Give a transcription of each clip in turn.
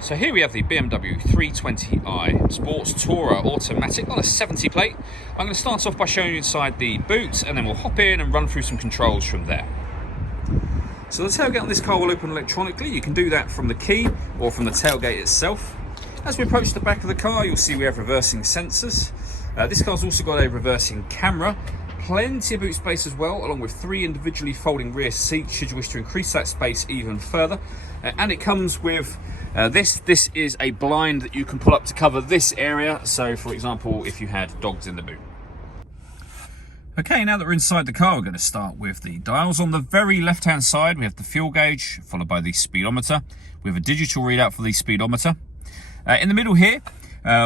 So here we have the BMW 320i Sports Tourer Automatic on a 70 plate. I'm going to start off by showing you inside the boot, and then we'll hop in and run through some controls from there. So the tailgate on this car will open electronically. You can do that from the key or from the tailgate itself. As we approach the back of the car, you'll see we have reversing sensors. This car's also got a reversing camera. Plenty of boot space as well, along with 3 individually folding rear seats should you wish to increase that space even further. And it comes with this is a blind that you can pull up to cover this area. So for example, if you had dogs in the boot. Okay, now that we're inside the car, we're going to start with the dials. On the very left hand side, we have the fuel gauge, followed by the speedometer. We have a digital readout for the speedometer. In the middle here,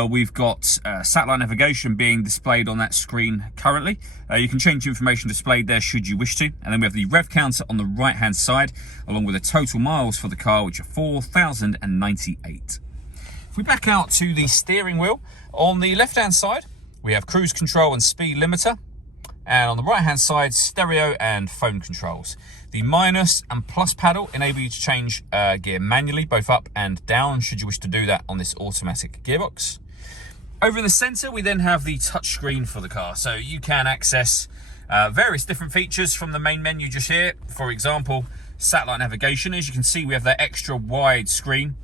we've got satellite navigation being displayed on that screen currently. You can change the information displayed there should you wish to. And then we have the rev counter on the right hand side, along with the total miles for the car, which are 4,098. If we back out to the steering wheel, on the left hand side, we have cruise control and speed limiter. And on the right hand side, stereo and phone controls. The minus and plus paddle enable you to change gear manually, both up and down, should you wish to do that on this automatic gearbox. Over in the center, we then have the touch screen for the car. So you can access various different features from the main menu just here. For example, satellite navigation. As you can see, we have that extra wide screen.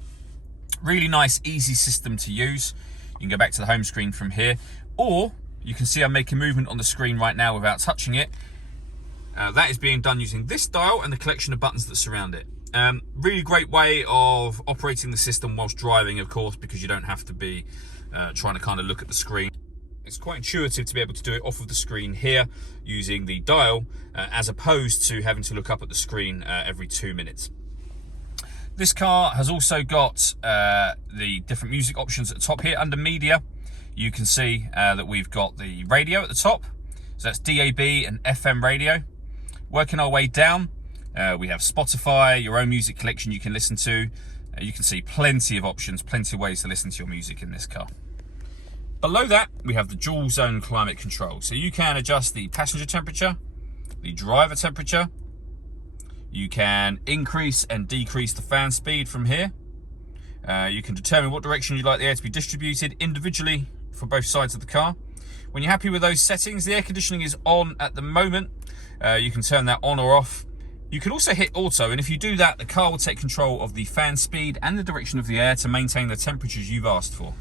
Really nice, easy system to use. You can go back to the home screen from here, or you can see I'm making movement on the screen right now without touching it. That is being done using this dial and the collection of buttons that surround it. Really great way of operating the system whilst driving, of course, because you don't have to be trying to kind of look at the screen. It's quite intuitive to be able to do it off of the screen here using the dial, as opposed to having to look up at the screen every 2 minutes. This car has also got the different music options at the top here. Under media, you can see that we've got the radio at the top. So that's DAB and FM radio. Working our way down, we have Spotify, your own music collection you can listen to. You can see plenty of options, plenty of ways to listen to your music in this car. Below that, we have the dual zone climate control. So you can adjust the passenger temperature, the driver temperature. You can increase and decrease the fan speed from here. You can determine what direction you'd like the air to be distributed individually for both sides of the car. When you're happy with those settings, the air conditioning is on at the moment. You can turn that on or off. You can also hit auto, and if you do that, the car will take control of the fan speed and the direction of the air to maintain the temperatures you've asked for.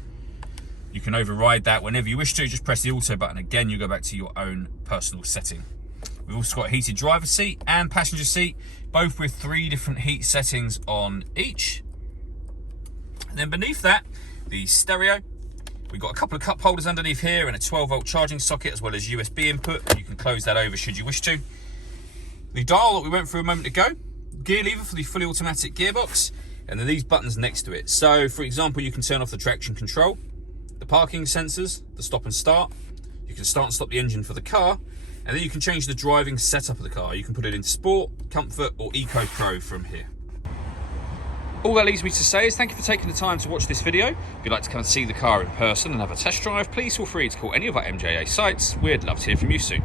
You can override that whenever you wish to. Just press the auto button again, you go back to your own personal setting. We've also got a heated driver seat and passenger seat, both with 3 different heat settings on each. And then beneath that, the stereo. We've got a couple of cup holders underneath here and a 12-volt charging socket, as well as USB input. You can close that over should you wish to. The dial that we went through a moment ago, gear lever for the fully automatic gearbox, and then these buttons next to it. So for example, you can turn off the traction control, the parking sensors, the stop and start. You can start and stop the engine for the car, and then you can change the driving setup of the car. You can put it into Sport, Comfort or Eco Pro from here. All that leaves me to say is thank you for taking the time to watch this video. If you'd like to come and see the car in person and have a test drive, please feel free to call any of our MJA sites. We'd love to hear from you soon.